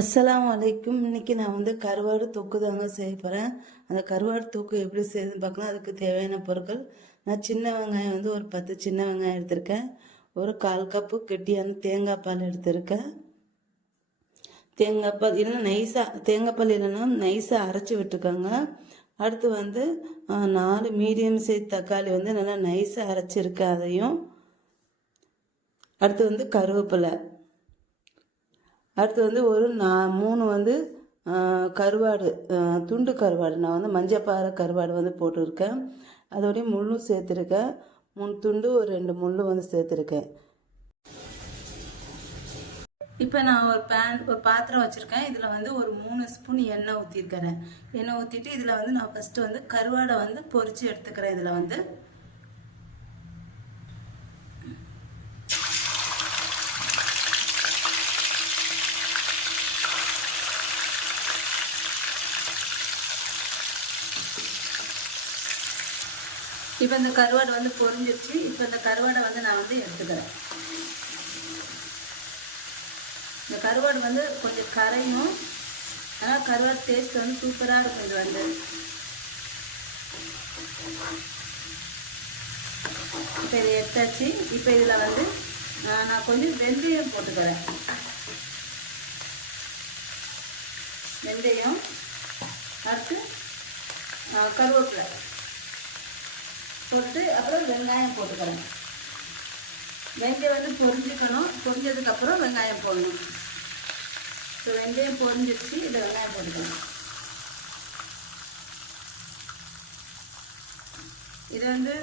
அஸ்ஸலாமு அலைக்கும். இன்றைக்கி நான் வந்து கருவாடு தொக்கு தாங்க செய்ய போகிறேன். அந்த கருவாடு தொக்கு எப்படி செய்யுதுன்னு பார்க்கலாம். அதுக்கு தேவையான பொருட்கள், நான் சின்ன வெங்காயம் வந்து ஒரு 10 சின்ன வெங்காயம் எடுத்திருக்கேன். ஒரு 1/4 கப்பு கெட்டியான தேங்காய் பால் எடுத்திருக்கேன். தேங்காய் பால் இல்லைன்னா நைஸாக, தேங்காய் பால் இல்லைன்னா நைஸாக அரைச்சி விட்டுக்கோங்க. அடுத்து வந்து 4 மீடியம் சைஸ் தக்காளி வந்து நல்லா நைஸாக அரைச்சிருக்கேன், அதையும். அடுத்து வந்து கருவேப்பிலை. அடுத்து வந்து ஒரு 3 வந்து கருவாடு, துண்டு கருவாடு. நான் வந்து மஞ்சப்பாறை கருவாடு வந்து போட்டிருக்கேன். அதோடைய முள்ளும் சேர்த்துருக்கேன். 3 துண்டு, ஒரு 2 முள் வந்து சேர்த்துருக்கேன். இப்போ நான் ஒரு பாத்திரம் வச்சுருக்கேன். இதில் வந்து ஒரு 3 ஸ்பூன் எண்ணெய் ஊற்றிருக்கிறேன். எண்ணெய் ஊற்றிட்டு இதில் வந்து நான் ஃபஸ்ட்டு வந்து கருவாடை வந்து பொரித்து எடுத்துக்கிறேன். இதில் வந்து இப்போ இந்த கருவாடு வந்து பொரிஞ்சிருச்சு. இப்போ இந்த கருவாடை வந்து நான் வந்து எடுத்துக்கிறேன். இந்த கருவாடு வந்து கொஞ்சம் கரையும், ஆனால் கருவாடு டேஸ்ட் வந்து சூப்பராக இருக்கும். இது வந்து இப்போ இதை எடுத்தாச்சு. இப்போ இதில் வந்து நான் கொஞ்சம் வெந்தயம் போட்டுக்கிறேன். வெந்தயம், அடுத்து கருவேப்பிலை போட்டு அப்புறம் வெங்காயம் போட்டுக்கிறேன். வெந்தயம் வந்து பொரிஞ்சுக்கணும். பொரிஞ்சதுக்கப்புறம் வெங்காயம் போடணும். இப்போ வெந்தயம் பொரிஞ்சிருச்சு. இதை வெங்காயம் போட்டுக்கணும். இது வந்து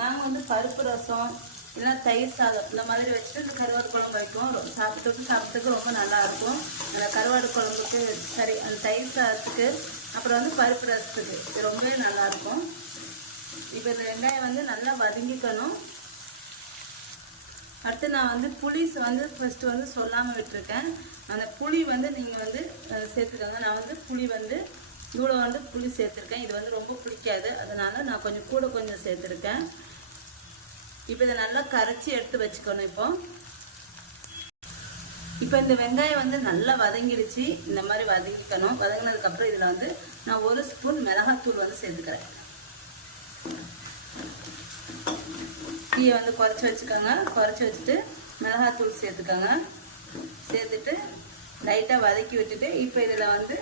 நாங்கள் வந்து பருப்பு ரசம் இல்லைன்னா தயிர் சாதம் இந்த மாதிரி வச்சுட்டு இந்த கருவாடு குழம்பு வைப்போம். சாப்பிட்டுக்கு ரொம்ப நல்லாயிருக்கும். அந்த கருவாடு குழம்புக்கு சரி, அந்த தயிர் சாதத்துக்கு, அப்புறம் வந்து பருப்பு ரசத்துக்கு இது ரொம்பவே நல்லாயிருக்கும். இப்போ இந்த வெங்காயம் வந்து நல்லா வதங்கிக்கணும். அடுத்து நான் வந்து புளி வந்து ஃபஸ்ட்டு வந்து சொல்லாமல் விட்டுருக்கேன். அந்த புளி வந்து நீங்கள் வந்து சேர்த்துக்கோங்க. நான் வந்து புளி வந்து இவ்வளோ வந்து புளி சேர்த்துருக்கேன். இது வந்து ரொம்ப பிடிக்காது, அதனால் நான் கொஞ்சம் சேர்த்துருக்கேன். இப்போ இதை நல்லா கரைச்சி எடுத்து வச்சுக்கணும். இப்போ இந்த வெங்காயம் வந்து நல்லா வதங்கிடுச்சு. இந்த மாதிரி வதங்கிக்கணும். வதங்கினதுக்கப்புறம் இதில் வந்து நான் 1 ஸ்பூன் மிளகாத்தூள் வந்து சேர்த்துக்கிறேன். தீயை வந்து குறைச்சி வச்சுக்கோங்க. குறைச்சி வச்சுட்டு மிளகாத்தூள் சேர்த்துக்கோங்க. சேர்த்துட்டு லைட்டாக வதக்கி விட்டுட்டு இப்போ இதில் வந்து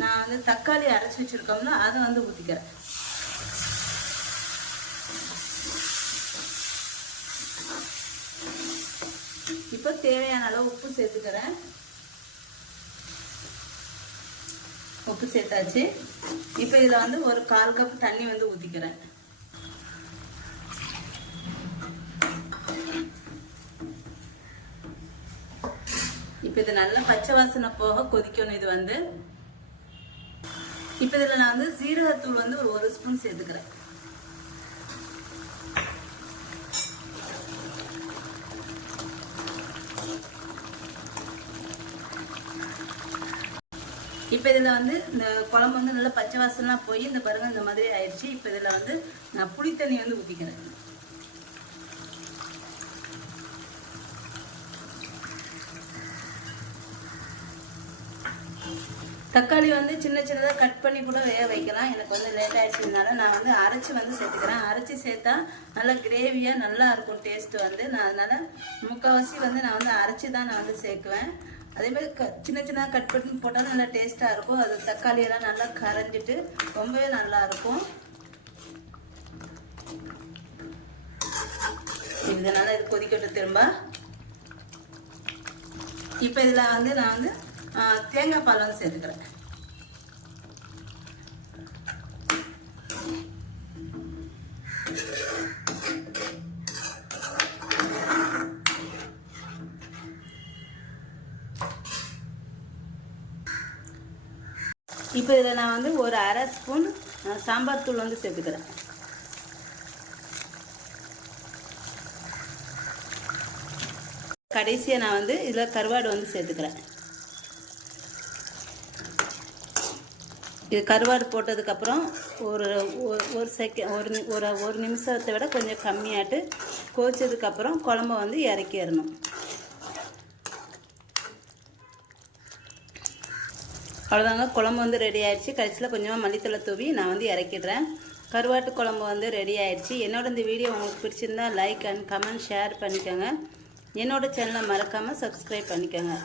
நான் வந்து தக்காளி அரைச்சி வச்சுருக்கோம்னா அதை வந்து ஊற்றிக்கிறேன். இப்போ தேவையான அளவு உப்பு சேர்த்துக்கிறேன். உப்பு சேர்த்தாச்சு. இப்போ இதில் வந்து ஒரு 1/4 கப் தண்ணி வந்து ஊற்றிக்கிறேன். இப்போ இது நல்லா பச்சை வாசனை போக கொதிக்கணும். இது வந்து இப்போ இதில் நான் வந்து சீரகத்தூள் வந்து ஒரு 1 ஸ்பூன் சேர்த்துக்கிறேன். இப்போ இதில் வந்து இந்த குழம்பு வந்து நல்லா பச்சை வாசனைலாம் போய் இந்த பாருங்க இந்த மாதிரி ஆயிடுச்சு. இப்போ இதில் வந்து நான் புளி தண்ணி வந்து ஊற்றிக்கிறேன். தக்காளி வந்து சின்ன சின்னதாக கட் பண்ணி கூட வேக வைக்கலாம். எனக்கு வந்து லேட் ஆகிடுச்சதுனால நான் வந்து அரைச்சி வந்து சேர்த்துக்கிறேன். அரைச்சி சேர்த்தா நல்லா கிரேவியாக நல்லா இருக்கும் டேஸ்ட்டு வந்து. நான் அதனால் முக்கால்வாசி வந்து நான் வந்து அரைச்சி தான் நான் வந்து சேர்க்குவேன். அதேமாதிரி சின்ன சின்னதாக கட் பண்ணி போட்டாலும் நல்லா டேஸ்ட்டாக இருக்கும். அது தக்காளியெல்லாம் நல்லா கரைஞ்சிட்டு ரொம்பவே நல்லாயிருக்கும். இதனால் இது கொதிக்கட்டு திரும்ப. இப்போ இதில் வந்து நான் வந்து தேங்காய் பால் வந்து சேர்த்துக்கிறேன். இப்போ இதில் நான் வந்து ஒரு 1/2 ஸ்பூன் சாம்பார் தூள் வந்து சேர்த்துக்கிறேன். கடைசியாக நான் வந்து இதில் கருவாடு வந்து சேர்த்துக்கிறேன். இது கருவாடு போட்டதுக்கப்புறம் ஒரு நிமிஷத்தை விட கொஞ்சம் கம்மியாட்டு கொதிச்சதுக்கப்புறம் குழம்ப வந்து இறக்கிடணும். அவ்வளோதாங்க, குழம்பு வந்து ரெடி ஆயிடுச்சு. கடைசியில் கொஞ்சமாக மல்லித்தலை தூவி நான் வந்து இறக்கிடுறேன். கருவாட்டு குழம்பு வந்து ரெடி ஆயிடுச்சு. என்னோட இந்த வீடியோ உங்களுக்கு பிடிச்சிருந்தா லைக் அண்ட் கமெண்ட் ஷேர் பண்ணிக்கோங்க. என்னோட சேனலை மறக்காமல் சப்ஸ்கிரைப் பண்ணிக்கோங்க.